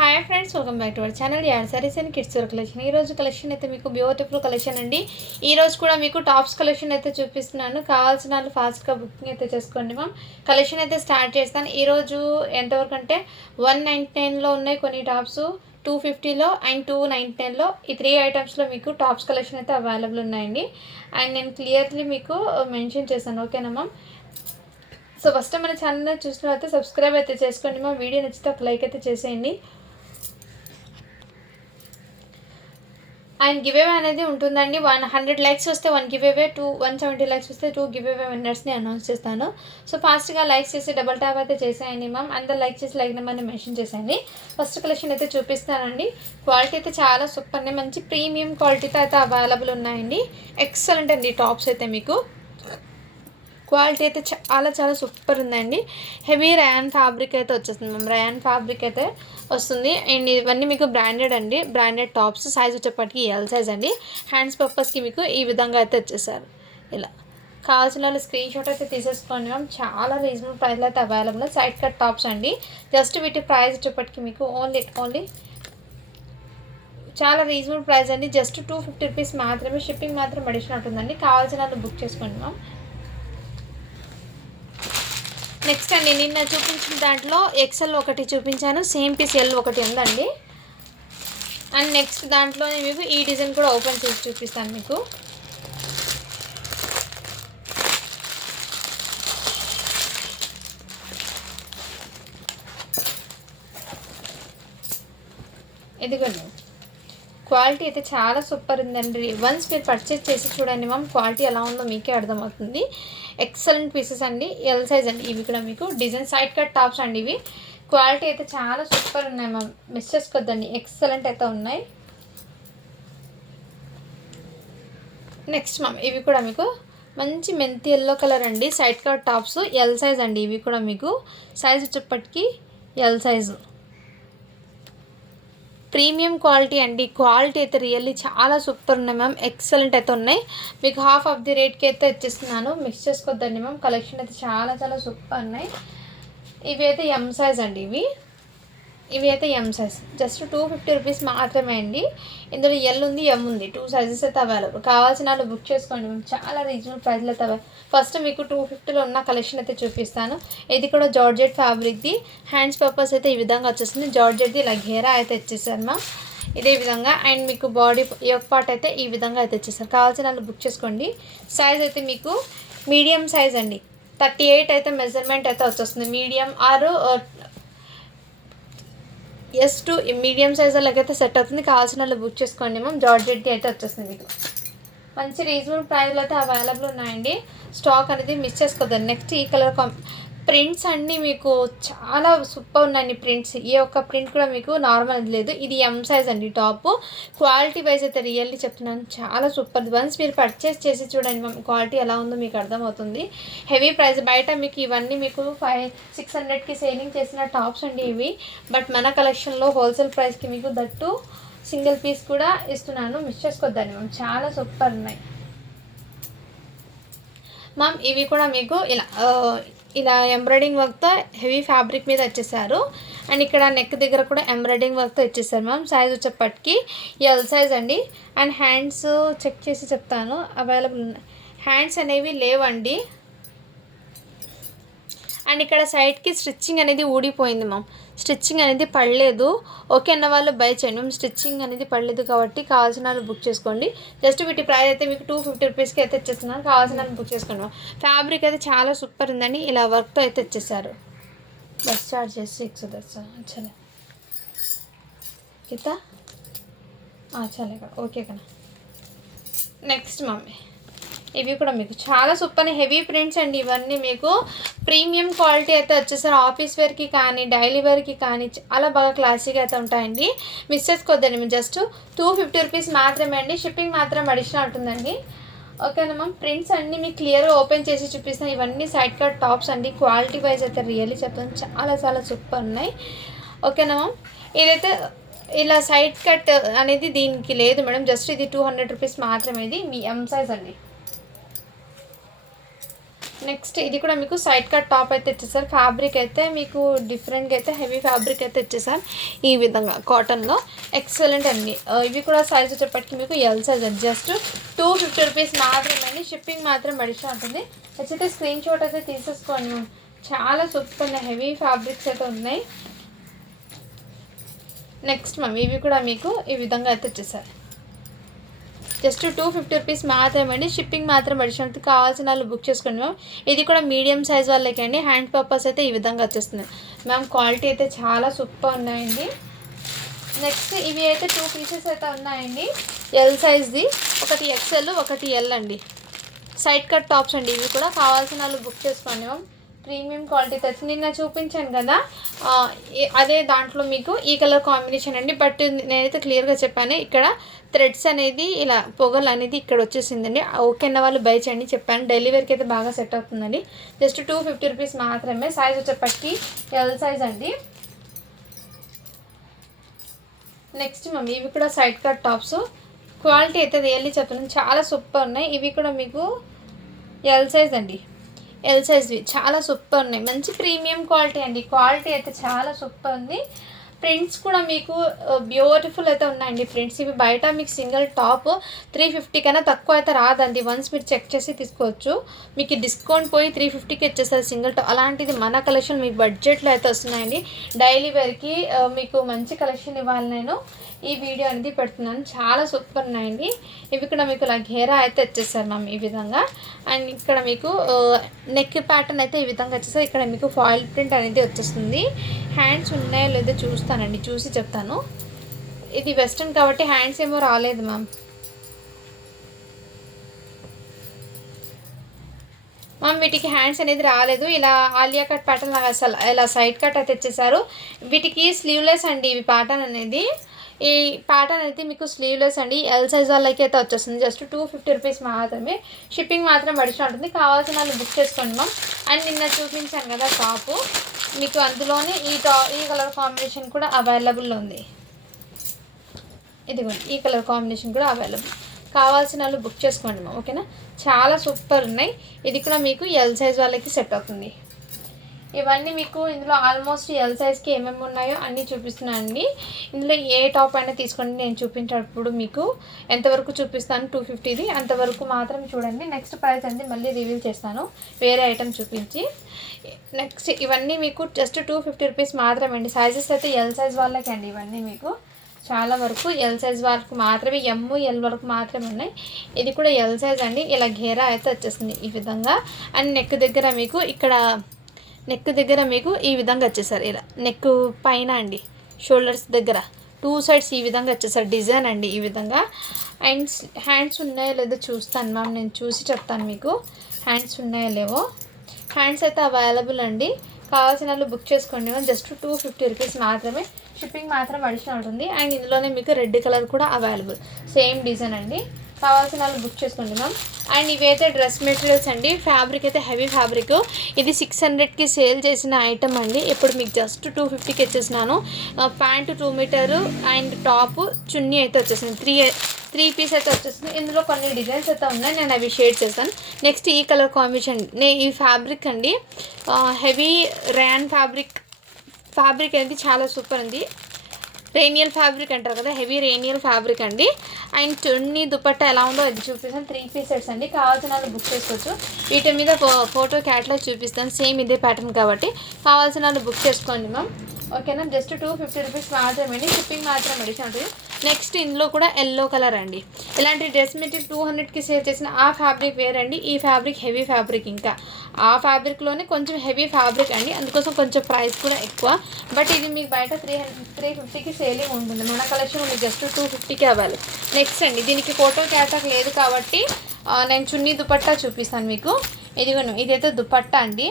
Hi friends, welcome back to our channel యాడ్ sarees and kids wear collection. ఈరోజు collection అయితే మీకు బ్యూటిఫుల్ కలెక్షన్ అండి. ఈరోజు కూడా మీకు టాప్స్ కలెక్షన్ అయితే చూపిస్తున్నాను. కావాల్సిన వాళ్ళు ఫాస్ట్గా బుకింగ్ అయితే చేసుకోండి మ్యామ్. కలెక్షన్ అయితే స్టార్ట్ చేస్తాను. ఈరోజు ఎంతవరకు అంటే 199లో ఉన్నాయి కొన్ని టాప్స్, 250లో అండ్ 299లో. ఈ 3 ఐటమ్స్లో మీకు టాప్స్ కలెక్షన్ అయితే అవైలబుల్ ఉన్నాయండి. అండ్ నేను క్లియర్లీ మీకు మెన్షన్ చేశాను, ఓకేనా మ్యామ్. సో ఫస్ట్ మన ఛానల్ చూసిన అయితే సబ్స్క్రైబ్ అయితే చేసుకోండి మ్యామ్. వీడియో నచ్చితే ఒక లైక్ అయితే చేసేయండి. అండ్ గివ్ అవే అనేది ఉంటుందండి. 100 లైక్స్ వస్తే 1 గివ్ అవే, 170 లైక్స్ వస్తే 2 గివ్ అవే విన్నర్స్ని అనౌన్స్ చేస్తాను. సో ఫాస్ట్గా లైక్స్ చేసి డబల్ ట్యాప్ అయితే చేసేయండి మ్యామ్. అందరు లైక్ చేసి లైక్ నెంబర్ని మెన్షన్ చేసేయండి. ఫస్ట్ కలెక్షన్ అయితే చూపిస్తానండి. క్వాలిటీ అయితే చాలా సూపర్ని, మంచి ప్రీమియం క్వాలిటీతో అయితే అవైలబుల్ ఉన్నాయండి. ఎక్సలెంట్ అండి. టాప్స్ అయితే మీకు క్వాలిటీ అయితే చాలా సూపర్ ఉందండి. హెవీ రయాన్ ఫ్యాబ్రిక్ అయితే వచ్చేస్తుంది మ్యామ్. రయాన్ ఫ్యాబ్రిక్ అయితే వస్తుంది. అండ్ ఇవన్నీ మీకు బ్రాండెడ్ అండి, బ్రాండెడ్ టాప్స్. సైజ్ వచ్చేప్పటికి ఎల్ సైజ్ అండి. హ్యాండ్స్ పర్పస్కి మీకు ఈ విధంగా అయితే వచ్చేసారు. ఇలా కావాల్సిన వాళ్ళు స్క్రీన్ షాట్ అయితే తీసేసుకోండి మ్యామ్. చాలా రీజనబుల్ ప్రైస్లో అయితే అవైలబుల్. సైడ్ కట్ టాప్స్ అండి. జస్ట్ వీటి ప్రైస్ వచ్చేప్పటికి మీకు ఓన్లీ చాలా రీజనబుల్ ప్రైస్ అండి. జస్ట్ 250 రూపీస్ మాత్రమే. షిప్పింగ్ మాత్రం అడిషనల్ ఉంటుందండి. కావాల్సిన వాళ్ళు బుక్ చేసుకోండి మ్యామ్. నెక్స్ట్ అండి, నిన్న చూపించిన దాంట్లో ఎక్సెల్ ఒకటి చూపించాను, సేమ్ పీస్ ఎల్ ఒకటి ఉందండి. అండ్ నెక్స్ట్ దాంట్లోనే మీకు ఈ డిజైన్ కూడా ఓపెన్ చేసి చూపిస్తాను మీకు. ఇదిగోండి, క్వాలిటీ అయితే చాలా సూపర్ ఉందండి. వన్స్ మీరు పర్చేస్ చేసి చూడండి మ్యామ్, క్వాలిటీ ఎలా ఉందో మీకే అర్థమవుతుంది. ఎక్సలెంట్ పీసెస్ అండి. ఎల్ సైజ్ అండి. ఇవి కూడా మీకు డిజైన్ సైడ్ కట్ టాప్స్ అండి. ఇవి క్వాలిటీ అయితే చాలా సూపర్ ఉన్నాయి మ్యామ్. మిస్ చేసుకోవద్దండి, ఎక్సలెంట్ అయితే ఉన్నాయి. నెక్స్ట్ మ్యామ్, ఇవి కూడా మీకు మంచి మెంతి ఎల్లో కలర్ అండి. Side cut tops L size అండి. ఇవి కూడా మీకు సైజ్ వచ్చేప్పటికి ఎల్ సైజు. ప్రీమియం క్వాలిటీ అండి. క్వాలిటీ అయితే రియల్లీ చాలా సూపర్ ఉన్నాయి మ్యామ్. ఎక్సలెంట్ అయితే ఉన్నాయి. మీకు హాఫ్ ఆఫ్ ది రేట్కి అయితే ఇచ్చేస్తున్నాను. మిక్స్ చేసుకోవద్దండి మ్యామ్. కలెక్షన్ అయితే చాలా సూపర్ ఉన్నాయి. ఇవి అయితే ఎం సైజ్ అండి. ఇవి అయితే ఎం సైజ్. జస్ట్ 250 రూపీస్ మాత్రమే అండి. ఇందులో ఎల్ ఉంది, ఎం ఉంది. 2 సైజెస్ అయితే అవైలబుల్. కావాల్సిన వాళ్ళు బుక్ చేసుకోండి మ్యామ్. చాలా రీజనబుల్ ప్రైస్లో అయితే ఫస్ట్ మీకు 250లో ఉన్న కలెక్షన్ అయితే చూపిస్తాను. ఇది కూడా జార్జెట్ ఫ్యాబ్రిక్ది. హ్యాండ్స్ పర్పస్ అయితే ఈ విధంగా వచ్చేస్తుంది. జార్జెట్ది ఇలా ఘేరా అయితే ఇచ్చేసారు మ్యామ్. ఇదే విధంగా. అండ్ మీకు బాడీ యొక్క పార్ట్ అయితే ఈ విధంగా అయితే ఇచ్చేసారు. కావాల్సిన వాళ్ళు బుక్ చేసుకోండి. సైజ్ అయితే మీకు మీడియం సైజ్ అండి. 38 అయితే మెజర్మెంట్ అయితే వచ్చేస్తుంది. మీడియం ఆరు S2 మీడియం సైజ్ వాళ్ళకైతే సెట్ అవుతుంది. కావాల్సిన వాళ్ళు బుక్ చేసుకోండి మ్యామ్. జార్జెట్ది అయితే వచ్చేస్తుంది మీకు. మంచి రీజనబుల్ ప్రైస్లో అయితే అవైలబుల్ ఉన్నాయండి. స్టాక్ అనేది మిస్ చేసుకోవద్దండి. నెక్స్ట్ ఈ కలర్ ప్రింట్స్ అన్నీ మీకు చాలా సూపర్ ఉన్నాయండి. ప్రింట్స్ ఏ ఒక్క ప్రింట్ కూడా మీకు నార్మల్ లేదు. ఇది ఎం సైజ్ అండి. టాప్ క్వాలిటీ వైజ్ అయితే రియల్లీ చెప్తున్నాను, చాలా సూపర్. వన్స్ మీరు పర్చేస్ చేసి చూడండి మ్యామ్, క్వాలిటీ ఎలా ఉందో మీకు అర్థమవుతుంది. హెవీ ప్రైస్ బయట మీకు ఇవన్నీ మీకు 500-600కి సేలింగ్ చేసిన టాప్స్ అండి ఇవి. బట్ మన కలెక్షన్లో హోల్సేల్ ప్రైస్కి మీకు దట్టు సింగిల్ పీస్ కూడా ఇస్తున్నాను. మిస్ చేసుకోవద్దండి మ్యామ్. చాలా సూపర్ ఉన్నాయి మ్యామ్. ఇవి కూడా మీకు ఇలా ఎంబ్రాయిడింగ్ వర్క్తో హెవీ ఫ్యాబ్రిక్ మీద వచ్చేసారు. అండ్ ఇక్కడ నెక్ దగ్గర కూడా ఎంబ్రాయిడింగ్ వర్క్తో ఇచ్చేసారు మ్యామ్. సైజ్ వచ్చేప్పటికి ఎల్ సైజ్ అండి. అండ్ హ్యాండ్స్ చెక్ చేసి చెప్తాను. అవైలబుల్ హ్యాండ్స్ అనేవి లేవండి. అండ్ ఇక్కడ సైడ్కి స్టిచ్చింగ్ అనేది ఊడిపోయింది మ్యామ్. స్టిచ్చింగ్ అనేది పడలేదు. ఓకే అన్న వాళ్ళు బై చేయండి మ్యామ్. స్టిచ్చింగ్ అనేది పడలేదు కాబట్టి కావాల్సిన వాళ్ళు బుక్ చేసుకోండి. జస్ట్ వీటి ప్రైస్ అయితే మీకు 250 రూపీస్కి అయితే ఇచ్చేస్తున్నాను. కావాల్సిన వాళ్ళు బుక్ చేసుకోండి మ్యామ్. ఫ్యాబ్రిక్ అయితే చాలా సూపర్ ఉందండి. ఇలా వర్క్తో అయితే ఇచ్చేసారు. బస్ చార్జ్ చేసి 6 చలే కితా చలే ఓకే కదా. నెక్స్ట్ మమ్మీ, ఇవి కూడా మీకు చాలా సూపర్ హెవీ ప్రింట్స్ అండి. ఇవన్నీ మీకు ప్రీమియం క్వాలిటీ అయితే వచ్చేసారు. ఆఫీస్ వేర్కి కానీ డైలీ వేర్కి కానీ చాలా బాగా క్లాసీగా అయితే ఉంటాయండి. మిస్ చేసుకోవద్దండి. మీరు జస్ట్ 250 రూపీస్ మాత్రమే అండి. షిప్పింగ్ మాత్రం అడిషనల్ ఉంటుందండి. ఓకేనా మ్యామ్. ప్రింట్స్ అన్నీ మీకు క్లియర్గా ఓపెన్ చేసి చూపిస్తాను. ఇవన్నీ సైడ్ కట్ టాప్స్ అండి. క్వాలిటీ వైజ్ అయితే రియల్లీ చెప్తాను, చాలా సూపర్ ఉన్నాయి. ఓకేనా మ్యామ్. ఇదైతే ఇలా సైడ్ కట్ అనేది దీనికి లేదు మేడం. జస్ట్ ఇది 200 రూపీస్ మాత్రమే. ఇది మీ ఎం సైజ్ అండి. నెక్స్ట్ ఇది కూడా మీకు సైడ్ కట్ టాప్ అయితే ఇచ్చేసారు. ఫ్యాబ్రిక్ అయితే మీకు డిఫరెంట్గా అయితే హెవీ ఫ్యాబ్రిక్ అయితే ఇచ్చేసారు ఈ విధంగా కాటన్లో. ఎక్సలెంట్ అండి. ఇవి కూడా సైజ్ వచ్చేప్పటికి మీకు ఎల్ సైజ్ అండి. జస్ట్ 250 రూపీస్ మాత్రమే అండి. షిప్పింగ్ మాత్రం అడిషనల్ ఉంటుంది. అయితే స్క్రీన్ షాట్ అయితే తీసేసుకోండి. చాలా సూపర్ ఉన్నాయి, హెవీ ఫ్యాబ్రిక్స్ అయితే ఉన్నాయి. నెక్స్ట్ ఇవి కూడా మీకు ఈ విధంగా అయితే వచ్చేసారు. జస్ట్ 250 రూపీస్ మాత్రమే అండి. షిప్పింగ్ మాత్రం అడిషనల్. కావాల్సిన వాళ్ళు బుక్ చేసుకోండి మ్యామ్. ఇది కూడా మీడియం సైజ్ వాళ్ళకి అండి. హ్యాండ్ పర్పస్ అయితే ఈ విధంగా వచ్చేస్తుంది మ్యామ్. క్వాలిటీ అయితే చాలా సూపర్ ఉన్నాయండి. నెక్స్ట్ ఇవి అయితే 2 పీసెస్ అయితే ఉన్నాయండి. ఎల్ సైజ్ది, ఒకటి ఎక్స్ఎల్ ఒకటి ఎల్ అండి. సైడ్ కట్ టాప్స్ అండి. ఇవి కూడా కావాల్సిన వాళ్ళు బుక్ చేసుకోండి మ్యామ్. ప్రీమియం క్వాలిటీ తెచ్చి నిన్న చూపించాను కదా, అదే దాంట్లో మీకు ఈ కలర్ కాంబినేషన్ అండి. బట్ నేనైతే క్లియర్గా చెప్పాను, ఇక్కడ థ్రెడ్స్ అనేది ఇలా పొగలు అనేది ఇక్కడ వచ్చేసిందండి. ఓకే అన్న వాళ్ళు బై చేయండి చెప్పాను. డెలివరీకి అయితే బాగా సెట్ అవుతుందండి. జస్ట్ 250 రూపీస్ మాత్రమే. సైజ్ వచ్చేప్పటికి ఎల్ సైజ్ అండి. నెక్స్ట్ ఇవి కూడా సైడ్ కట్ టాప్స్. క్వాలిటీ అయితే రియల్లీ చెప్తున్నాను, చాలా సూపర్ ఉన్నాయి. ఇవి కూడా మీకు ఎల్ సైజ్ అండి. ఎల్ సైజ్వి చాలా సూపర్ ఉన్నాయి. మంచి ప్రీమియం క్వాలిటీ అండి. క్వాలిటీ అయితే చాలా సూపర్ ఉంది. ప్రింట్స్ కూడా మీకు బ్యూటిఫుల్ అయితే ఉన్నాయండి. ప్రింట్స్ ఇవి బయట మీకు సింగిల్ టాప్ 350 కన్నా తక్కువ అయితే రాదండి. వన్స్ మీరు చెక్ చేసి తీసుకోవచ్చు. మీకు డిస్కౌంట్ పోయి 350కి వచ్చేస్తుంది సింగిల్ టాప్. అలాంటిది మన కలెక్షన్ మీకు బడ్జెట్లో అయితే వస్తున్నాయండి. డైలీ వేర్కి మీకు మంచి కలెక్షన్ ఇవ్వాలి నేను ఈ వీడియో అనేది పెడుతున్నాను. చాలా సూపర్ ఉన్నాయండి. ఇవి కూడా మీకు ఇలా ఘేరా అయితే వచ్చేసారు మ్యామ్ ఈ విధంగా. అండ్ ఇక్కడ మీకు నెక్ ప్యాటర్న్ అయితే ఈ విధంగా వచ్చేసారు. ఇక్కడ మీకు ఫాయిల్ ప్రింట్ అనేది వచ్చేస్తుంది. హ్యాండ్స్ ఉన్నాయో లేదో చూస్తానండి, చూసి చెప్తాను. ఇది వెస్ట్రన్ కాబట్టి హ్యాండ్స్ ఏమో రాలేదు మ్యామ్. వీటికి హ్యాండ్స్ అనేది రాలేదు. ఇలా ఆలియా కట్ ప్యాటర్న్ లాగా అసలు ఇలా సైడ్ కట్ అయితే తెచ్చేసారు. వీటికి స్లీవ్లెస్ అండి. ఇవి ప్యాటర్న్ అనేది, ఈ ప్యాటర్న్ అయితే మీకు స్లీవ్లెస్ అండి. ఎల్ సైజ్ వాళ్ళకి అయితే వచ్చేస్తుంది. జస్ట్ 250 రూపీస్ మాత్రమే. షిప్పింగ్ మాత్రం అడిషనల్ ఉంటుంది. కావాల్సిన వాళ్ళు బుక్ చేసుకోండి మ్యామ్. అండ్ నిన్న చూపించాను కదా టాపు, మీకు అందులోనే ఈ కలర్ కాంబినేషన్ కూడా అవైలబుల్లో ఉంది. ఇదిగోండి, ఈ కలర్ కాంబినేషన్ కూడా అవైలబుల్. కావాల్సిన వాళ్ళు బుక్ చేసుకోండి మ్యామ్. ఓకేనా, చాలా సూపర్ ఉన్నాయి. ఇది కూడా మీకు ఎల్ సైజ్ వాళ్ళకి సెట్ అవుతుంది. ఇవన్నీ మీకు ఇందులో ఆల్మోస్ట్ ఎల్ సైజ్కి ఏమేమి ఉన్నాయో అన్నీ చూపిస్తున్నానండి. ఇందులో ఏ టాప్ అయినా తీసుకోండి. నేను చూపించేటప్పుడు మీకు ఎంతవరకు చూపిస్తాను 250ది అంతవరకు మాత్రం చూడండి. నెక్స్ట్ ప్రైస్ అనేది మళ్ళీ రివీల్ చేస్తాను వేరే ఐటమ్ చూపించి. నెక్స్ట్ ఇవన్నీ మీకు జస్ట్ 250 రూపీస్ మాత్రమే అండి. సైజెస్ అయితే ఎల్ సైజ్ వాళ్ళకి అండి. ఇవన్నీ మీకు చాలా వరకు ఎల్ సైజ్ వరకు మాత్రమే, ఎమ్ ఎల్ వరకు మాత్రమే ఉన్నాయి. ఇది కూడా ఎల్ సైజ్ అండి. ఇలా ఘేరా అయితే వచ్చేస్తుంది ఈ విధంగా. అండ్ నెక్ దగ్గర మీకు ఇక్కడ నెక్ దగ్గర మీకు ఈ విధంగా వచ్చేసారు. ఇలా నెక్ పైన అండి, షోల్డర్స్ దగ్గర 2 సైడ్స్ ఈ విధంగా వచ్చేసారు డిజైన్ అండి ఈ విధంగా. అండ్ హ్యాండ్స్ ఉన్నాయో లేదో చూస్తాను మ్యామ్, నేను చూసి చెప్తాను మీకు హ్యాండ్స్ ఉన్నాయో లేవో. హ్యాండ్స్ అయితే అవైలబుల్ అండి. కావాల్సిన వాళ్ళు బుక్ చేసుకోండి మ్యామ్. జస్ట్ 250 రూపీస్ మాత్రమే. షిప్పింగ్ మాత్రం అడిషనల్ ఉంటుంది. అండ్ ఇందులోనే మీకు రెడ్ కలర్ కూడా అవైలబుల్, సేమ్ డిజైన్ అండి. కావాల్సిన వాళ్ళు బుక్ చేసుకోండి మ్యామ్. అండ్ ఇవైతే డ్రెస్ మెటీరియల్స్ అండి. ఫ్యాబ్రిక్ అయితే హెవీ ఫ్యాబ్రిక్. ఇది 600కి సేల్ చేసిన ఐటమ్ అండి. ఇప్పుడు మీకు జస్ట్ 250కి ఇచ్చేసినాను. Pant 2 metre and top chunni అయితే వచ్చేసింది. త్రీ పీస్ అయితే వచ్చేసింది. ఇందులో కొన్ని డిజైన్స్ అయితే ఉన్నాయి, నేను అవి షేర్ చేస్తాను. నెక్స్ట్ ఈ కలర్ కాంబినేషన్, ఈ ఫ్యాబ్రిక్ అండి హెవీ ర్యాన్ ఫ్యాబ్రిక్ అనేది చాలా సూపర్ ఉంది. రేనియల్ ఫ్యాబ్రిక్ అంటారు కదా, హెవీ రేనియల్ ఫ్యాబ్రిక్ అండి. అండ్ చున్నీ దుపట్టా ఎలా ఉందో అది చూపిస్తాను. 3 పీస్ సెట్స్ అండి. కావాల్సిన వాళ్ళు బుక్ చేసుకోవచ్చు. వీటి మీద ఫోటో క్యాట్లాగ్ చూపిస్తాను. సేమ్ ఇదే ప్యాటర్న్ కాబట్టి కావాల్సిన వాళ్ళు బుక్ చేసుకోండి మ్యామ్. ఓకేనా, జస్ట్ 250 రూపీస్ మాత్రమే అండి. షిప్పింగ్ మాత్రం అడిషన్ ఉంటుంది. నెక్స్ట్ ఇందులో కూడా ఎల్లో కలర్ అండి. ఇలాంటి డ్రెస్ మెటీరియల్ 200కి సేల్ చేసిన ఆ ఫ్యాబ్రిక్ వేరండి. ఈ ఫ్యాబ్రిక్ హెవీ ఫ్యాబ్రిక్, ఇంకా ఆ ఫ్యాబ్రిక్లోనే కొంచెం హెవీ ఫ్యాబ్రిక్ అండి. అందుకోసం కొంచెం ప్రైస్ కూడా ఎక్కువ. బట్ ఇది మీకు బయట 350కి సేలింగ్ ఉంటుంది. మన కలెక్షన్ మీకు జస్ట్ 250కి అవ్వాలి. నెక్స్ట్ అండి, దీనికి ఫోటో క్యాటాగ్ లేదు కాబట్టి నేను చున్నీ దుపట్టా చూపిస్తాను మీకు. ఇదిగోను, ఇదైతే దుపట్టా అండి.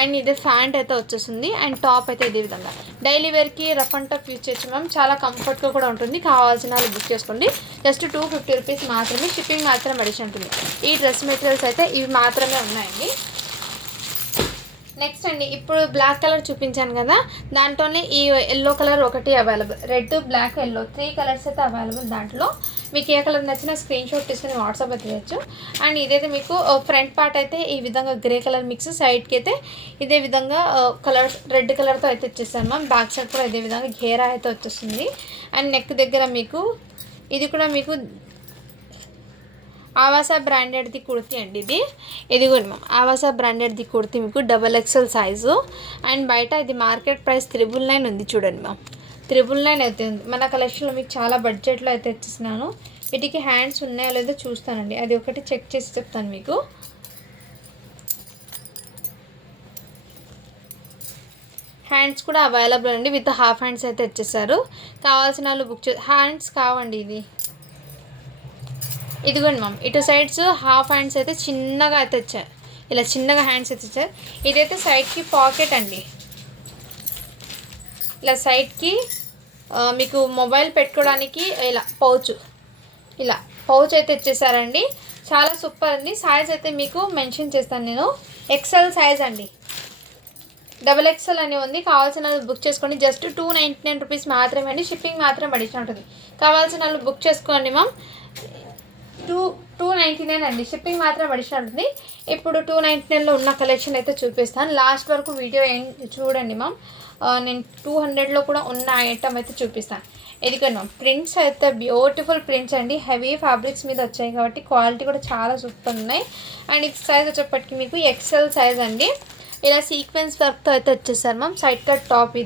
అండ్ ఇదే ప్యాంట్ అయితే వచ్చేస్తుంది. అండ్ టాప్ అయితే ఇదే విధంగా డైలీ వేర్కి రఫ్ అండ్ టఫ్ యూజ్ చేయొచ్చు మ్యామ్. చాలా కంఫర్ట్గా కూడా ఉంటుంది. కావాల్సిన వాళ్ళు బుక్ చేసుకోండి. జస్ట్ 250 రూపీస్ మాత్రమే. షిప్పింగ్ మాత్రం అడిషన్ ఉంటుంది. ఈ డ్రెస్ మెటీరియల్స్ అయితే ఇవి మాత్రమే ఉన్నాయండి. నెక్స్ట్ అండి, ఇప్పుడు బ్లాక్ కలర్ చూపించాను కదా, దాంట్లోనే ఈ ఎల్లో కలర్ ఒకటి available. Red, black, yellow 3 colours అయితే అవైలబుల్. దాంట్లో మీకు ఏ కలర్ నచ్చినా స్క్రీన్ షాట్ తీసుకుని వాట్సాప్ అయితే చేయొచ్చు. అండ్ ఇదైతే మీకు ఫ్రంట్ పార్ట్ అయితే ఈ విధంగా గ్రే కలర్ మిక్స్, సైడ్కి అయితే ఇదే విధంగా కలర్ రెడ్ కలర్తో అయితే ఇచ్చేస్తాను మ్యామ్. బ్యాక్ సైడ్ కూడా ఇదే విధంగా ఘేరా అయితే వచ్చేస్తుంది. అండ్ నెక్ దగ్గర మీకు ఇది కూడా మీకు ఆవాసా బ్రాండెడ్ది కుర్తీ అండి. ఇది కూడా మ్యామ్ ఆవాసా బ్రాండెడ్ది కుర్తీ మీకు XXL సైజు. అండ్ బయట ఇది మార్కెట్ ప్రైస్ 999 ఉంది. చూడండి మ్యామ్, 999 అయితే ఉంది. మన కలెక్షన్లో మీకు చాలా బడ్జెట్లో అయితే ఇచ్చిస్తున్నాను. వీటికి హ్యాండ్స్ ఉన్నాయో లేదో చూస్తానండి, అది ఒకటి చెక్ చేసి చెప్తాను మీకు. హ్యాండ్స్ కూడా అవైలబుల్ అండి, విత్ హాఫ్ హ్యాండ్స్ అయితే ఇచ్చేసారు. కావాల్సిన వాళ్ళు బుక్ హ్యాండ్స్ కావండి. ఇదిగోండి మ్యామ్, ఇటు సైడ్స్ హాఫ్ హ్యాండ్స్ అయితే చిన్నగా అయితే ఇచ్చారు, ఇలా చిన్నగా హ్యాండ్స్ అయితే ఇచ్చారు. ఇదైతే సైడ్కి పాకెట్ అండి, ఇలా సైడ్కి మీకు మొబైల్ పెట్టుకోవడానికి ఇలా పౌచ్ అయితే ఇచ్చేసారండి. చాలా సూపర్ ఉంది. సైజ్ అయితే మీకు మెన్షన్ చేస్తాను నేను, XL సైజ్ అండి. XXL అని ఉంది. కావాల్సిన వాళ్ళు బుక్ చేసుకోండి. జస్ట్ 299 రూపీస్ మాత్రమే అండి. షిప్పింగ్ మాత్రం అడిషన్ ఉంటుంది. కావాల్సిన వాళ్ళు బుక్ చేసుకోండి మ్యామ్. 299 అండి, షిప్పింగ్ మాత్రం అడిషన్ ఉంటుంది. ఇప్పుడు 299లో ఉన్న కలెక్షన్ అయితే చూపిస్తాను. లాస్ట్ వరకు వీడియో చూడండి మ్యామ్. నేను 200లో కూడా ఉన్న ఐటమ్ అయితే చూపిస్తాను. ఎందుకంటే మ్యామ్ ప్రింట్స్ అయితే బ్యూటిఫుల్ ప్రింట్స్ అండి, హెవీ ఫ్యాబ్రిక్స్ మీద వచ్చాయి కాబట్టి క్వాలిటీ కూడా చాలా సూపర్ ఉన్నాయి. అండ్ ఇది సైజ్ వచ్చేప్పటికి మీకు XL సైజ్ అండి. ఇలా సీక్వెన్స్ వర్క్తో అయితే వచ్చేసారు మ్యామ్. సైడ్ కట్ టాప్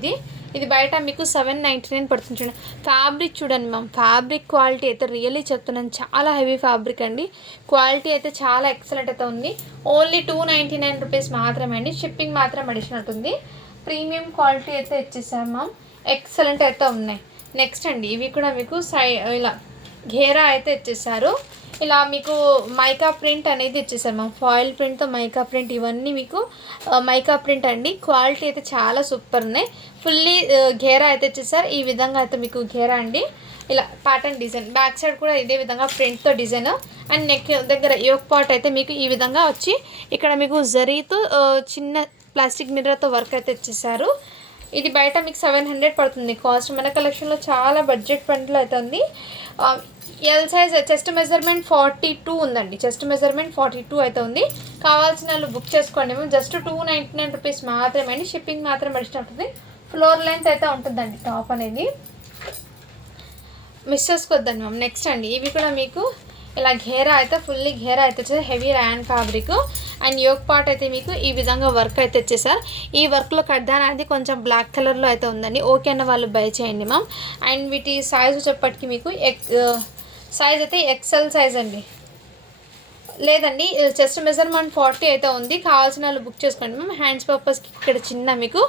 ఇది బయట మీకు 799 పడుతుంది. చూడండి ఫ్యాబ్రిక్ చూడండి మ్యామ్, ఫ్యాబ్రిక్ క్వాలిటీ అయితే రియల్లీ చెప్తున్నాను, చాలా హెవీ ఫ్యాబ్రిక్ అండి. క్వాలిటీ అయితే చాలా ఎక్సలెంట్ అయితే ఉంది. ఓన్లీ 299 రూపీస్ మాత్రమే అండి. షిప్పింగ్ మాత్రం అడిషన్ ఉంటుంది. ప్రీమియం క్వాలిటీ అయితే ఇచ్చేసారు మ్యామ్, ఎక్సలెంట్ అయితే ఉన్నాయి. నెక్స్ట్ అండి, ఇవి కూడా మీకు ఇలా ఘేరా అయితే ఇచ్చేసారు. ఇలా మీకు మైకా ప్రింట్ అనేది ఇచ్చేసారు మ్యామ్, ఫాయిల్ ప్రింట్తో మైకా ప్రింట్. ఇవన్నీ మీకు మైకా ప్రింట్ అండి. క్వాలిటీ అయితే చాలా సూపర్ ఉన్నాయి. ఫుల్లీ ఘేరా అయితే ఇచ్చేసారు. ఈ విధంగా అయితే మీకు ఘేరా అండి, ఇలా ప్యాటర్న్ డిజైన్. బ్యాక్ సైడ్ కూడా ఇదే విధంగా ప్రింట్తో డిజైన్. అండ్ నెక్ దగ్గర యోక్ పార్ట్ అయితే మీకు ఈ విధంగా వచ్చి ఇక్కడ మీకు జరీతో చిన్న ప్లాస్టిక్ మిర్రర్తో వర్క్ అయితే ఇచ్చేసారు. ఇది బయట మీకు 700 పడుతుంది కాస్ట్. మన కలెక్షన్లో చాలా బడ్జెట్ ఫ్రెండ్లో అయితే ఉంది. ఎల్ సైజ్ చెస్ట్ మెజర్మెంట్ 42 ఉందండి. చెస్ట్ మెజర్మెంట్ 42 అయితే ఉంది. కావాల్సిన వాళ్ళు బుక్ చేసుకోండి. మేము జస్ట్ 299 రూపీస్ మాత్రమే అండి. షిప్పింగ్ మాత్రం అడిషన్ ఉంటుంది. ఫ్లోర్ లెంత్ అయితే ఉంటుందండి టాప్ అనేది, మిస్ చేసుకోవద్దండి మ్యామ్. నెక్స్ట్ అండి, ఇవి కూడా మీకు ఇలా ఘేరా అయితే ఫుల్లీ ఘేరా అయితే వచ్చేసి heavy rayon fabric. And yoke part అయితే మీకు ఈ విధంగా వర్క్ అయితే వచ్చేసారు. ఈ వర్క్లో కడ్దాన్ అనేది కొంచెం బ్లాక్ కలర్లో అయితే ఉందండి. ఓకే అన్న వాళ్ళు బై చేయండి మ్యామ్. అండ్ వీటి సైజ్ వచ్చేప్పటికి మీకు సైజ్ అయితే XL సైజ్ అండి. లేదండి, చెస్ట్ మెజర్మెంట్ 40 అయితే ఉంది. కావాల్సిన వాళ్ళు బుక్ చేసుకోండి మ్యామ్. హ్యాండ్స్ పర్పస్కి ఇక్కడ చిన్న మీకు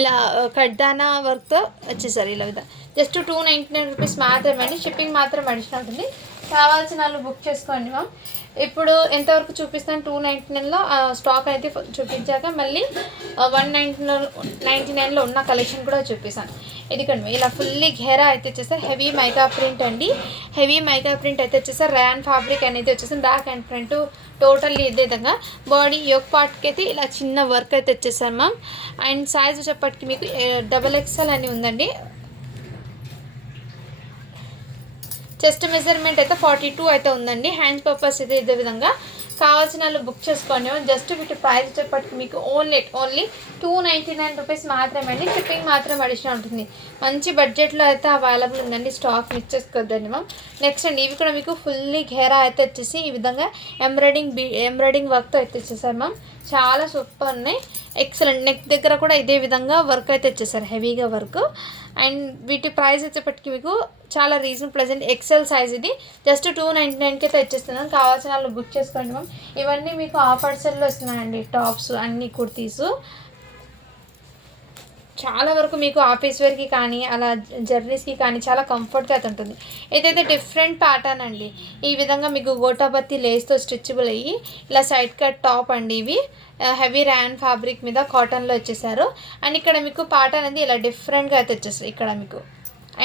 ఇలా కడ్దానా వర్క్తో వచ్చేసారు. ఇలా విధంగా జస్ట్ 299 రూపీస్ మాత్రమే అండి. షిప్పింగ్ మాత్రం అడిషన్ ఉంటుంది. కావాల్సిన వాళ్ళు బుక్ చేసుకోండి మ్యామ్. ఇప్పుడు ఎంతవరకు చూపిస్తాను, 299లో స్టాక్ అయితే చూపించాక మళ్ళీ 199లో ఉన్న కలెక్షన్ కూడా చూపిస్తాను. ఎందుకండి ఇలా ఫుల్లీ ఘేరా అయితే వచ్చేసి హెవీ మైకా ప్రింట్ అండి. హెవీ మైకా ప్రింట్ అయితే వచ్చేసి ర్యాన్ ఫ్యాబ్రిక్ అనేది వచ్చేసి బ్యాక్ అండ్ ఫ్రంట్ టోటల్లీ ఇదే విధంగా. బాడీ యోక్ పార్ట్కి అయితే ఇలా చిన్న వర్క్ అయితే వచ్చేసాను మ్యామ్. అండ్ సైజ్ వచ్చేప్పటికి మీకు XXL అని ఉందండి. చెస్ట్ మెజర్మెంట్ అయితే 42 అయితే ఉందండి. హ్యాండ్స్ పర్పస్ అయితే ఇదే విధంగా. కావాల్సిన వాళ్ళు బుక్ చేసుకోండి. జస్ట్ వీటి ప్రైస్ వచ్చేప్పటికి మీకు ఓన్లీ 299 రూపీస్ మాత్రమే అండి. షిప్పింగ్ మాత్రం అడిషన్ ఉంటుంది. మంచి బడ్జెట్లో అయితే అవైలబుల్ ఉందండి. స్టాక్ మిస్ చేసుకోవద్దండి మ్యామ్. నెక్స్ట్ అండి, ఇవి కూడా మీకు ఫుల్లీ ఘేరా అయితే వచ్చేసి ఈ విధంగా ఎంబ్రాయిడింగ్ వర్క్తో అయితే వచ్చేసారు మ్యామ్. చాలా సూపర్ ఉన్నాయి, ఎక్సలెంట్. నెక్ దగ్గర కూడా ఇదే విధంగా వర్క్ అయితే వచ్చేసారు, హెవీగా వర్క్. అండ్ వీటి ప్రైస్ వచ్చేప్పటికి మీకు చాలా రీజనబుల్. ప్రెజెంట్ XL సైజ్ ఇది జస్ట్ 299కి అయితే ఇచ్చేస్తున్నాను. కావాల్సిన వాళ్ళు బుక్ చేసుకోండి మ్యామ్. ఇవన్నీ మీకు ఆఫర్ సెల్లో వస్తున్నాయండి. టాప్స్ అన్ని కుర్తీసు చాలా వరకు మీకు ఆఫీస్ వేర్కి కానీ అలా జర్నీస్కి కానీ చాలా కంఫర్ట్గా అయితే ఉంటుంది. ఇదైతే డిఫరెంట్ ప్యాటర్న్ అండి. ఈ విధంగా మీకు గోటాపత్తి లేస్తో స్ట్రెచబుల్ అయ్యి ఇలా సైడ్ కట్ టాప్ అండి. ఇవి హెవీ ర్యాన్ ఫ్యాబ్రిక్ మీద కాటన్లో వచ్చేసారు. అండ్ ఇక్కడ మీకు ప్యాటర్న్ అనేది ఇలా డిఫరెంట్గా అయితే వచ్చేసారు ఇక్కడ మీకు.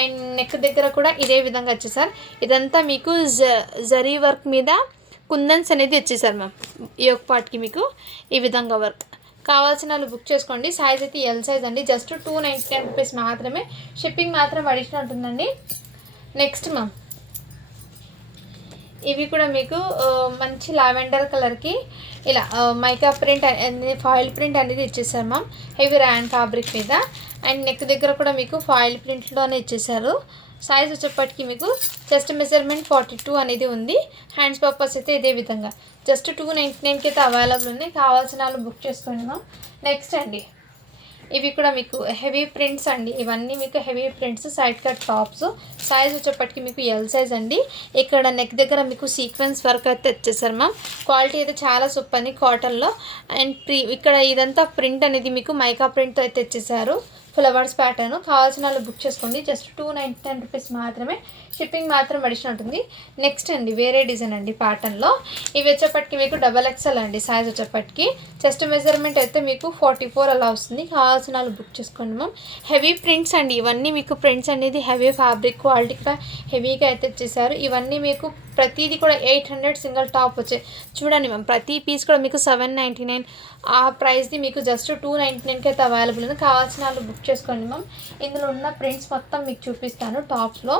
అండ్ నెక్ దగ్గర కూడా ఇదే విధంగా వచ్చేసారు. ఇదంతా మీకు జరీ వర్క్ మీద కుందన్స్ అనేది వచ్చేసారు మ్యామ్. ఈ ఒక పార్ట్కి మీకు ఈ విధంగా వర్క్. కావాల్సిన వాళ్ళు బుక్ చేసుకోండి. సైజ్ అయితే ఎల్ సైజ్ అండి. జస్ట్ 299 రూపీస్ మాత్రమే. షిప్పింగ్ మాత్రం అడిషనల్ ఉంటుందండి. నెక్స్ట్ మ్యామ్ ఇవి కూడా మీకు మంచి లావెండర్ కలర్కి ఇలా మైకా ప్రింట్ అనేది ఫాయిల్ ప్రింట్ అనేది ఇచ్చేసారు మ్యామ్. హెవీ ర్యాన్ ఫ్యాబ్రిక్ మీద. అండ్ నెక్ దగ్గర కూడా మీకు ఫాయిల్ ప్రింట్లోనే ఇచ్చేసారు. సైజ్ వచ్చేప్పటికి మీకు చెస్ట్ మెజర్మెంట్ 42 అనేది ఉంది. హ్యాండ్స్ పర్పస్ అయితే ఇదే విధంగా జస్ట్ 299కి అయితే అవైలబుల్ ఉంది. కావాల్సిన వాళ్ళు బుక్ చేసుకోండి మ్యామ్. నెక్స్ట్ అండి ఇవి కూడా మీకు హెవీ ప్రింట్స్ అండి. ఇవన్నీ మీకు heavy prints side cut tops. Size వచ్చేప్పటికి మీకు ఎల్ సైజ్ అండి. ఇక్కడ నెక్ దగ్గర మీకు సీక్వెన్స్ వర్క్ అయితే తెచ్చేసారు మ్యామ్. క్వాలిటీ అయితే చాలా సూపర్ అండి కాటన్లో. అండ్ ఇక్కడ ఇదంతా ప్రింట్ అనేది మీకు మైకా ప్రింట్తో అయితే తెచ్చేసారు. Flowers pattern. కావాల్సిన వాళ్ళు బుక్ చేసుకోండి. జస్ట్ 299 రూపీస్ మాత్రమే. షిప్పింగ్ మాత్రం అడిషనల్ ఉంటుంది. నెక్స్ట్ అండి వేరే డిజైన్ అండి ప్యాటర్న్లో. ఇవి వచ్చేప్పటికి మీకు XXL అండి. సైజ్ వచ్చేప్పటికి చెస్ట్ మెజర్మెంట్ అయితే మీకు 44 అలా వస్తుంది. కావాల్సిన వాళ్ళు బుక్ చేసుకోండి మ్యామ్. హెవీ ప్రింట్స్ అండి. ఇవన్నీ మీకు ప్రింట్స్ అనేది హెవీ ఫ్యాబ్రిక్ క్వాలిటీగా హెవీగా అయితే ఇచ్చేసారు. ఇవన్నీ మీకు ప్రతిదీ కూడా 800 సింగిల్ టాప్ వచ్చాయి. చూడండి మ్యామ్ ప్రతి పీస్ కూడా మీకు 799 ఆ ప్రైస్ది మీకు జస్ట్ 299కి అయితే అవైలబుల్ ఉంది. కావాల్సిన వాళ్ళు బుక్ చేసుకోండి మ్యామ్. ఇందులో ఉన్న ప్రింట్స్ మొత్తం మీకు చూపిస్తాను టాప్స్లో.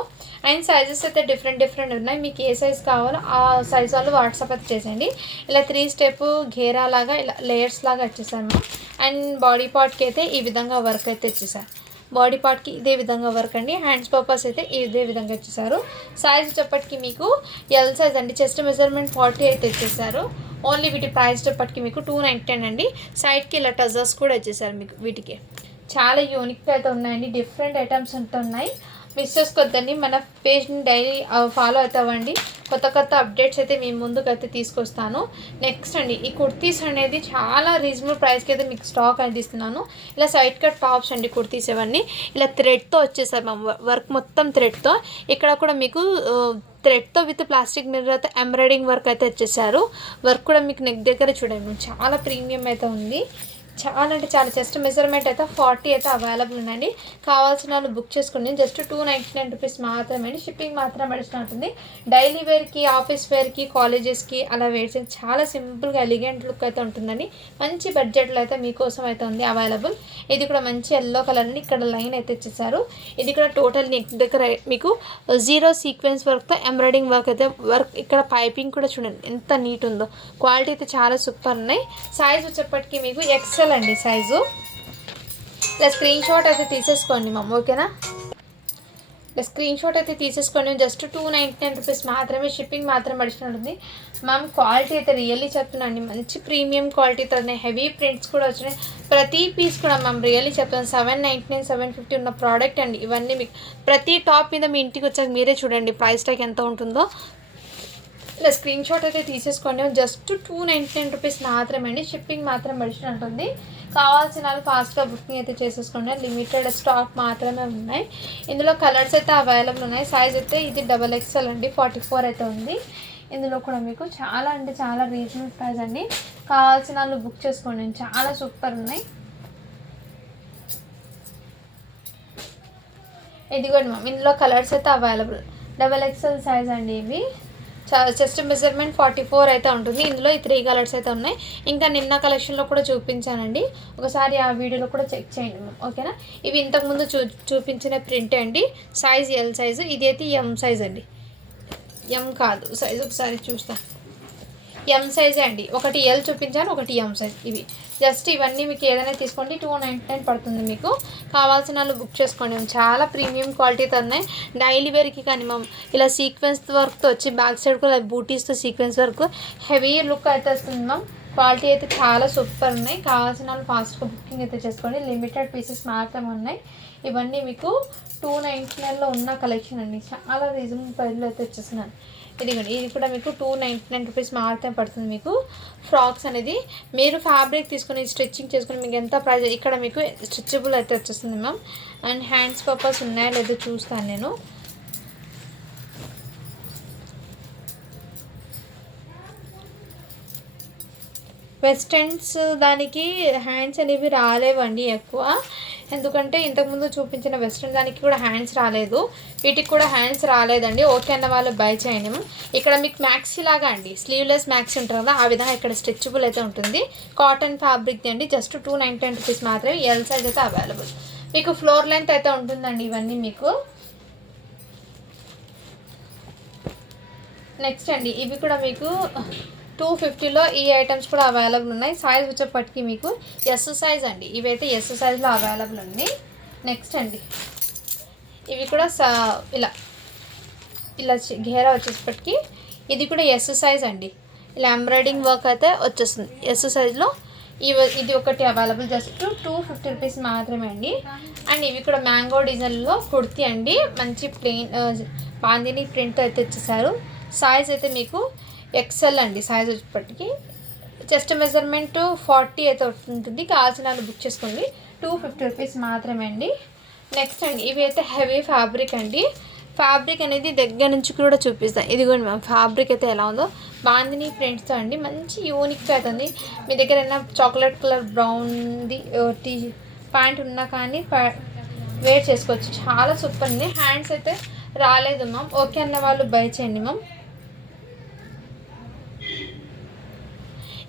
అండ్ సైజెస్ అయితే డిఫరెంట్ ఉన్నాయి. మీకు ఏ సైజ్ కావాలో ఆ సైజ్ వాళ్ళు వాట్సాప్ అయితే చేసేయండి. ఇలా 3 స్టెప్ ఘేరా లాగా ఇలా లేయర్స్ లాగా వచ్చేసాను మ్యామ్. అండ్ బాడీ పార్ట్కి అయితే ఈ విధంగా వర్క్ అయితే వచ్చేసాను. బాడీ పార్ట్కి ఇదే విధంగా వర్క్ అండి. హ్యాండ్స్ పర్పస్ అయితే ఇదే విధంగా ఇచ్చేసారు. సైజ్ వచ్చేప్పటికి మీకు ఎల్ సైజ్ అండి. చెస్ట్ మెజర్మెంట్ 40 అయితే ఇచ్చేసారు. ఓన్లీ వీటి ప్రైస్ వచ్చేప్పటికి మీకు 299 అండి. సైడ్కి ఇలా టజర్స్ కూడా ఇచ్చేసారు మీకు. వీటికి చాలా యూనిక్గా అయితే ఉన్నాయండి. డిఫరెంట్ ఐటమ్స్ ఉంటున్నాయి. మిస్ చేసుకోవద్దండి. మన పేజ్ని డైలీ ఫాలో అవుతామండి. కొత్త అప్డేట్స్ అయితే మీ ముందుకు అయితే తీసుకొస్తాను. నెక్స్ట్ అండి ఈ కుర్తీస్ అనేది చాలా రీజనబుల్ ప్రైస్కి అయితే మీకు స్టాక్ అనేది ఇస్తున్నాను. ఇలా సైడ్ కట్ టాప్స్ అండి కుర్తీస్ ఇవన్నీ. ఇలా థ్రెడ్తో వచ్చేసారు మా వర్క్ మొత్తం థ్రెడ్తో. ఇక్కడ కూడా మీకు థ్రెడ్తో విత్ ప్లాస్టిక్ మిర్రర్తో ఎంబ్రాయిడింగ్ వర్క్ అయితే వచ్చేసారు. వర్క్ కూడా మీకు నెక్ దగ్గర చూడండి చాలా ప్రీమియం అయితే ఉంది. చాలా అంటే చాలా చెస్ట్ మెజర్మెంట్ అయితే 40 అయితే అవైలబుల్ ఉందండి. కావాల్సిన వాళ్ళు బుక్ చేసుకోండి. జస్ట్ 299 రూపీస్ మాత్రమే. షిప్పింగ్ మాత్రం అడిషనల్ ఉంటుంది. డైలీ వేర్కి ఆఫీస్ వేర్కి కాలేజెస్కి అలా వేర్ చేసి చాలా సింపుల్గా ఎలిగెంట్ లుక్ అయితే ఉంటుందండి. మంచి బడ్జెట్లో అయితే మీకోసం అయితే ఉంది అవైలబుల్. ఇది కూడా మంచి ఎల్లో కలర్ అండి. ఇక్కడ లైన్ అయితే ఇచ్చేసారు. ఇది కూడా టోటల్ నెక్ దగ్గర మీకు 0 సీక్వెన్స్ వర్క్తో ఎంబ్రాయిడింగ్ వర్క్ అయితే వర్క్. ఇక్కడ పైపింగ్ కూడా చూడండి ఎంత నీట్ ఉందో. క్వాలిటీ అయితే చాలా సూపర్ ఉన్నాయి. సైజ్ వచ్చేప్పటికి మీకు XL అండి సైజు. ఇలా స్క్రీన్ షాట్ అయితే తీసేసుకోండి మ్యామ్. ఓకేనా? ఇలా స్క్రీన్ షాట్ అయితే తీసేసుకోండి. జస్ట్ 299 రూపీస్ మాత్రమే. షిప్పింగ్ మాత్రం అడిషనల్ ఉంది మ్యామ్. క్వాలిటీ అయితే రియల్లీ చెప్తున్నాను. మంచి ప్రీమియం క్వాలిటీతో ఉన్నాయి. హెవీ ప్రింట్స్ కూడా వచ్చినాయి. ప్రతి పీస్ కూడా మ్యామ్ రియల్లీ చెప్తాను 799 750 ఉన్న ప్రోడక్ట్ అండి. ఇవన్నీ మీకు ప్రతి టాప్ మీద మీ ఇంటికి వచ్చాక మీరే చూడండి ప్రైస్ ట్యాగ్ ఎంత ఉంటుందో. ఇలా స్క్రీన్ షాట్ అయితే తీసేసుకోండి. జస్ట్ 299 రూపీస్ మాత్రమే అండి. షిప్పింగ్ మాత్రం అడిషనల్ ఉంటుంది. కావాల్సిన వాళ్ళు ఫాస్ట్గా బుకింగ్ అయితే చేసేసుకోండి. లిమిటెడ్ స్టాక్ మాత్రమే ఉన్నాయి. ఇందులో కలర్స్ అయితే అవైలబుల్ ఉన్నాయి. సైజ్ అయితే ఇది XXL అండి. 44 అయితే ఉంది. ఇందులో కూడా మీకు చాలా అంటే చాలా రీజనబుల్ ప్రైస్ అండి. కావాల్సిన వాళ్ళు బుక్ చేసుకోండి. చాలా సూపర్ ఉన్నాయి. ఇదిగోండి మ్యామ్ ఇందులో కలర్స్ అయితే అవైలబుల్. XXL సైజ్ అండి. ఇవి చెస్ట్ మెజర్మెంట్ 44 అయితే ఉంటుంది. ఇందులో ఈ 3 కలర్స్ అయితే ఉన్నాయి. ఇంకా నిన్న కలెక్షన్లో కూడా చూపించానండి. ఒకసారి ఆ వీడియోలో కూడా చెక్ చేయండి మ్యామ్. ఓకేనా? ఇవి ఇంతకుముందు చూపించిన ప్రింట్ అండి. Size L size. ఇది అయితే ఎం సైజ్ అండి. ఎం కాదు సైజ్ ఒకసారి చూస్తాను. ఎం సైజే అండి. ఒకటి ఎల్ చూపించాను, ఒకటి ఎం సైజ్. ఇవి జస్ట్ ఇవన్నీ మీకు ఏదైనా తీసుకోండి 299 పడుతుంది. మీకు కావాల్సిన వాళ్ళు బుక్ చేసుకోండి. చాలా ప్రీమియం క్వాలిటీతో ఉన్నాయి. డైలీ వేర్కి కానీ మ్యామ్ ఇలా సీక్వెన్స్ వర్క్తో వచ్చి బ్యాక్ సైడ్ కూడా బూటీస్తో సీక్వెన్స్ వర్క్ హెవీ లుక్ అయితే వస్తుంది మ్యామ్. క్వాలిటీ అయితే చాలా సూపర్ ఉన్నాయి. కావాల్సిన వాళ్ళు ఫాస్ట్గా బుకింగ్ అయితే చేసుకోండి. లిమిటెడ్ పీసెస్ మాత్రమే ఉన్నాయి. ఇవన్నీ మీకు 299లో ఉన్న కలెక్షన్ అండి. చాలా రీజనబుల్ ప్రైస్లో అయితే వచ్చేస్తున్నాను. ఇదిగోండి ఇది కూడా మీకు 299 రూపీస్ మాత్రమే పడుతుంది. మీకు ఫ్రాక్స్ అనేది మీరు ఫ్యాబ్రిక్ తీసుకుని స్టిచ్చింగ్ చేసుకుని మీకు ఎంత ప్రైస్. ఇక్కడ మీకు స్ట్రెచబుల్ అయితే వచ్చేస్తుంది మ్యామ్. అండ్ హ్యాండ్స్ పర్పస్ ఉన్నాయా లేదో చూస్తాను నేను. వెస్టర్న్స్ దానికి హ్యాండ్స్ అనేవి రాలేవండి ఎక్కువ. ఎందుకంటే ఇంతకుముందు చూపించిన వెస్ట్రన్ దానికి కూడా హ్యాండ్స్ రాలేదు, వీటికి కూడా హ్యాండ్స్ రాలేదండి. ఓకే అన్న వాళ్ళు బై చేయండి. ఇక్కడ మీకు మ్యాక్సీ లాగా అండి, స్లీవ్లెస్ మ్యాక్సీ ఉంటుంది కదా, ఆ విధంగా ఇక్కడ స్ట్రెచబుల్ అయితే ఉంటుంది. కాటన్ ఫ్యాబ్రిక్ అండి, జస్ట్ 299 రూపీస్ మాత్రమే. ఎల్ సైజ్ అయితే అవైలబుల్. మీకు ఫ్లోర్ లెంత్ అయితే ఉంటుందండి ఇవన్నీ మీకు. నెక్స్ట్ అండి ఇవి కూడా మీకు 250లో ఈ ఐటమ్స్ కూడా అవైలబుల్ ఉన్నాయి. సైజ్ వచ్చేప్పటికి మీకు ఎస్ సైజ్ అండి, ఇవైతే ఎస్ సైజ్లో అవైలబుల్ ఉంది. నెక్స్ట్ అండి ఇవి కూడా ఇలా ఇలా ఘేరా వచ్చేప్పటికి ఇది కూడా ఎస్ సైజ్ అండి. ఇలా ఎంబ్రాయిడింగ్ వర్క్ అయితే వచ్చేస్తుంది ఎస్ సైజ్లో. ఇది ఒకటి అవైలబుల్, జస్ట్ 250 రూపీస్ మాత్రమే అండి. అండ్ ఇవి కూడా మ్యాంగో డిజైన్లో కుర్తీ అండి, మంచి ప్లెయిన్ బాందిని ప్రింట్ అయితే ఇచ్చేసారు. సైజ్ అయితే మీకు ఎక్సెల్ అండి, సైజ్ వచ్చేప్పటికి చెస్ట్ మెజర్మెంట్ 40 అయితే ఉంటుంది. కావాల్సిన వాళ్ళు బుక్ చేసుకోండి. 250 రూపీస్ మాత్రమే అండి. నెక్స్ట్ అండి ఇవి అయితే హెవీ ఫ్యాబ్రిక్ అండి. ఫ్యాబ్రిక్ అనేది దగ్గర నుంచి కూడా చూపిస్తాను. ఇదిగోండి మ్యామ్, ఫ్యాబ్రిక్ అయితే ఎలా ఉందో బాందిని ప్రింట్స్తో అండి, మంచి యూనిక్గా అవుతుంది. మీ దగ్గర ఏమైనా చాక్లెట్ కలర్ బ్రౌన్ది టీ ప్యాంట్ ఉన్నా కానీ వేర్ చేసుకోవచ్చు. చాలా సూపర్ అండి. హ్యాండ్స్ అయితే రాలేదు మ్యామ్, ఓకే అన్న వాళ్ళు బై చేయండి మ్యామ్.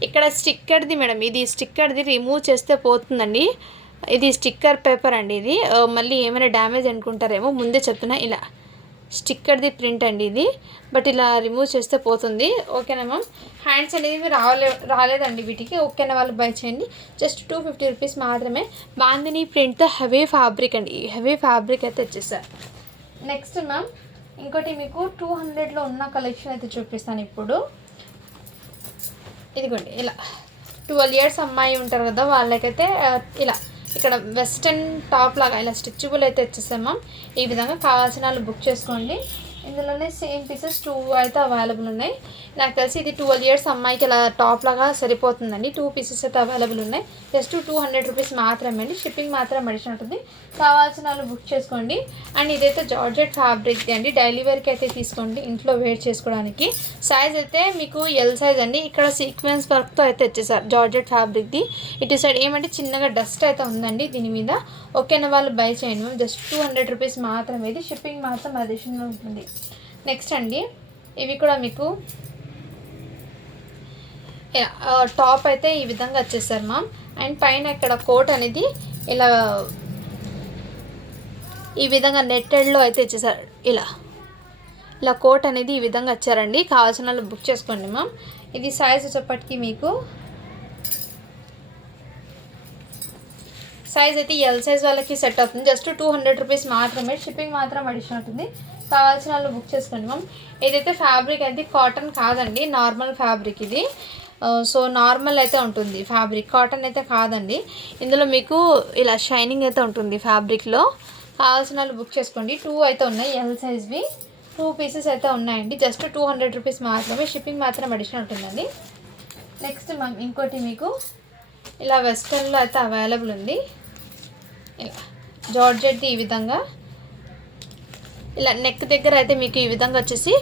ఇక్కడ స్టిక్కర్ది మేడం, ఇది స్టిక్కర్ది రిమూవ్ చేస్తే పోతుందండి. ఇది స్టిక్కర్ పేపర్ అండి, ఇది మళ్ళీ ఏమైనా డ్యామేజ్ అనుకుంటారేమో, ముందే చెప్తున్నా. ఇలా స్టిక్కర్ది ప్రింట్ అండి ఇది, బట్ ఇలా రిమూవ్ చేస్తే పోతుంది. ఓకేనా మ్యామ్. హ్యాండ్స్ అనేది రాలేదండి వీటికి, ఓకేనా వాళ్ళు బై చేయండి. జస్ట్ 250 రూపీస్ మాత్రమే. బాందిని ప్రింట్తో హెవీ ఫ్యాబ్రిక్ అండి, హెవీ ఫ్యాబ్రిక్ అయితే వచ్చేసారు. నెక్స్ట్ మ్యామ్ ఇంకోటి మీకు 200లో ఉన్న కలెక్షన్ అయితే చూపిస్తాను ఇప్పుడు. ఇదిగోండి ఇలా 12 ఇయర్స్ అమ్మాయి ఉంటారు కదా, వాళ్ళకైతే ఇలా ఇక్కడ వెస్టర్న్ టాప్ లాగా ఇలా స్టిచబుల్ అయితే వచ్చేసాం. ఈ విధంగా కావాల్సిన వాళ్ళు బుక్ చేసుకోండి. ఇందులోనే సేమ్ పీసెస్ 2 అయితే అవైలబుల్ ఉన్నాయి. నాకు తెలిసి ఇది 12 ఇయర్స్ అమ్మాయికి ఇలా టాప్ లాగా సరిపోతుందండి. 2 పీసెస్ అయితే అవైలబుల్ ఉన్నాయి. జస్ట్ 200 రూపీస్ మాత్రమే అండి. షిప్పింగ్ మాత్రం అడిషన్ ఉంటుంది. కావాల్సిన వాళ్ళు బుక్ చేసుకోండి. అండ్ ఇదైతే జార్జెట్ ఫ్యాబ్రిక్ది అండి, డైలీ వేర్కి అయితే తీసుకోండి, ఇంట్లో వేర్ చేసుకోవడానికి. సైజ్ అయితే మీకు ఎల్ సైజ్ అండి. ఇక్కడ సీక్వెన్స్ వర్క్తో అయితే వచ్చేసారు జార్జెట్ ఫ్యాబ్రిక్ది. ఇటు సైడ్ ఏమంటే చిన్నగా డస్ట్ అయితే ఉందండి దీని మీద. ఓకేనా వాళ్ళు బై చేయండి మ్యామ్. జస్ట్ 200 రూపీస్ మాత్రమే. ఇది షిప్పింగ్ మాత్రం అడిషనల్ ఉంటుంది. నెక్స్ట్ అండి ఇవి కూడా మీకు టాప్ అయితే ఈ విధంగా వచ్చేసారు మ్యామ్. అండ్ పైన ఇక్కడ కోట్ అనేది ఇలా ఈ విధంగా నెట్టెడ్లో అయితే ఇచ్చేసారు. ఇలా కోట్ అనేది ఈ విధంగా వచ్చారండి. కావాల్సిన వాళ్ళు బుక్ చేసుకోండి మ్యామ్. ఇది సైజ్ వచ్చేప్పటికి మీకు సైజ్ అయితే ఎల్ సైజ్ వాళ్ళకి సెట్ అవుతుంది. జస్ట్ 200 రూపీస్ మాత్రమే. షిప్పింగ్ మాత్రం అడిషన్ అవుతుంది. కావాల్సిన వాళ్ళు బుక్ చేసుకోండి మ్యామ్. ఏదైతే ఫ్యాబ్రిక్ అయితే కాటన్ కాదండి, నార్మల్ ఫ్యాబ్రిక్ ఇది. సో నార్మల్ అయితే ఉంటుంది ఫ్యాబ్రిక్, కాటన్ అయితే కాదండి. ఇందులో మీకు ఇలా షైనింగ్ అయితే ఉంటుంది ఫ్యాబ్రిక్లో. కావాల్సిన వాళ్ళు బుక్ చేసుకోండి. 2 అయితే ఉన్నాయి ఎల్ సైజ్వి, 2 పీసెస్ అయితే ఉన్నాయండి. జస్ట్ 200 రూపీస్ మాత్రమే. షిప్పింగ్ మాత్రం అడిషన్ ఉంటుందండి. నెక్స్ట్ మ్యామ్ ఇంకోటి మీకు ఇలా వెస్ట్రన్లో అయితే అవైలబుల్ ఉంది. ఇలా జార్జెట్ది ఈ విధంగా ఇలా నెక్ దగ్గర అయితే మీకు ఈ విధంగా వచ్చేసి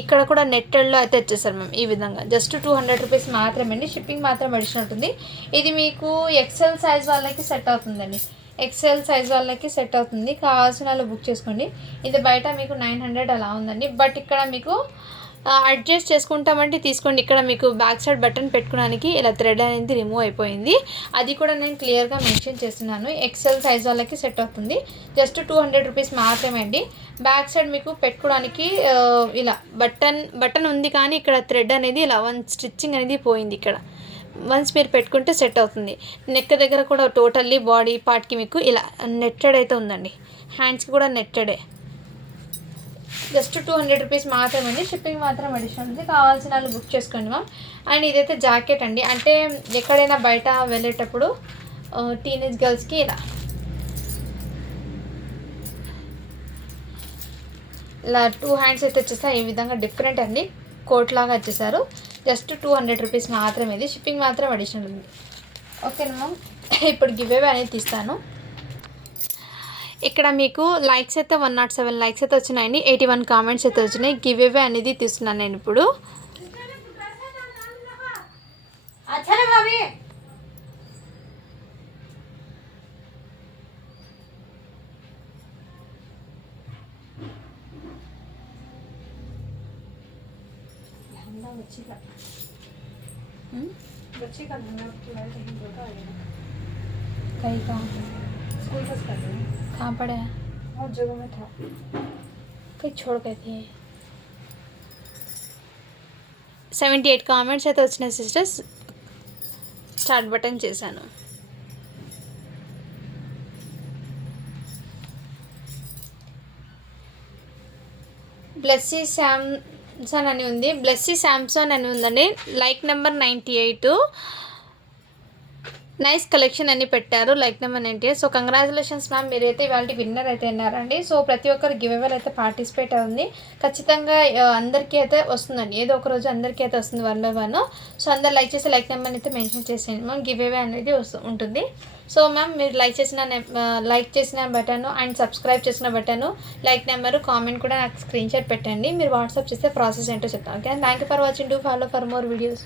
ఇక్కడ కూడా నెట్టెడ్లో అయితే వచ్చేసారు మ్యామ్. ఈ విధంగా జస్ట్ 200 రూపీస్ మాత్రమే అండి. షిప్పింగ్ మాత్రం అడిషన్ ఉంటుంది. ఇది మీకు ఎక్సెల్ సైజ్ వాళ్ళకి సెట్ అవుతుందండి, ఎక్సెల్ సైజ్ వాళ్ళకి సెట్ అవుతుంది. కావాల్సిన వాళ్ళు బుక్ చేసుకోండి. ఇది బయట మీకు 900 అలా ఉందండి, బట్ ఇక్కడ మీకు అడ్జస్ట్ చేసుకుంటామంటే తీసుకోండి. ఇక్కడ మీకు బ్యాక్ సైడ్ బటన్ పెట్టుకోవడానికి ఇలా థ్రెడ్ అనేది రిమూవ్ అయిపోయింది, అది కూడా నేను క్లియర్గా మెన్షన్ చేస్తున్నాను. ఎక్సెల్ సైజ్ వాళ్ళకి సెట్ అవుతుంది. జస్ట్ 200 రూపీస్ మాత్రమే అండి. బ్యాక్ సైడ్ మీకు పెట్టుకోవడానికి ఇలా బటన్ ఉంది, కానీ ఇక్కడ థ్రెడ్ అనేది ఇలా స్టిచ్చింగ్ అనేది పోయింది. ఇక్కడ వన్స్ మీరు పెట్టుకుంటే సెట్ అవుతుంది. నెక్ దగ్గర కూడా టోటల్లీ బాడీ పార్ట్కి మీకు ఇలా నెట్టెడ్ అయితే ఉందండి. హ్యాండ్స్కి కూడా నెట్టెడే. జస్ట్ 200 రూపీస్ మాత్రమే అండి. షిప్పింగ్ మాత్రం అడిషనల్ ఉంది. కావాల్సిన వాళ్ళు బుక్ చేసుకోండి మ్యామ్. అండ్ ఇదైతే జాకెట్ అండి, అంటే ఎక్కడైనా బయట వెళ్ళేటప్పుడు టీనేజ్ గర్ల్స్కి ఇలా 2 హ్యాండ్స్ అయితే వచ్చేస్తాయి. ఈ విధంగా డిఫరెంట్ అండి, కోట్ లాగా వచ్చేసారు. జస్ట్ 200 రూపీస్ మాత్రమే. ఇది షిప్పింగ్ మాత్రం అడిషనల్ ఉంది. ఓకేనా మ్యామ్. ఇప్పుడు గివ్ అవే అనేది తీస్తాను. ఇక్కడ మీకు లైక్స్ అయితే 107 లైక్స్ అయితే వచ్చినాయండి. 81 కామెంట్స్ అయితే వచ్చినాయి. గివ్ అవే అనేది తీస్తున్నాను నేను ఇప్పుడు. कई का स्कूल बस कर रहे हैं। कहाँ पढ़े हैं? और जगह में था, कहीं छोड़ गए थे। 78 కామెంట్స్ అయితే వచ్చినాయి సిస్టర్స్. స్టార్ట్ బటన్ చేశాను. బ్లెస్సీ శాంసన్ అని ఉంది, బ్లెస్సీ శాంసన్ అని ఉందండి. లైక్ నెంబర్ 98, నైస్ కలెక్షన్ అని పెట్టారు. Like number 98. So congratulations ma'am, మీరైతే ఇవాళ విన్నర్ అయితే ఉన్నారండి. సో ప్రతి ఒక్కరు గివ్ అవే అయితే పార్టిసిపేట్ ఉంది. ఖచ్చితంగా అందరికీ అయితే వస్తుందండి, ఏదో ఒక రోజు అందరికీ అయితే వస్తుంది 1 by 1. సో అందరు లైక్ చేసి లైక్ నెంబర్ అయితే మెన్షన్ చేసేయండి మ్యామ్, గివ్ అవే అనేది ఉంటుంది. సో మ్యామ్ మీరు లైక్ చేసిన బటన్ అండ్ సబ్స్క్రైబ్ చేసిన బటన్, లైక్ నెంబరు, కామెంట్ కూడా నాకు స్క్రీన్ షాట్ పెట్టండి. మీరు వాట్సాప్ చేస్తే ప్రాసెస్ ఏంటో చెప్తాను. Okay, thank you for watching. Do follow for more videos.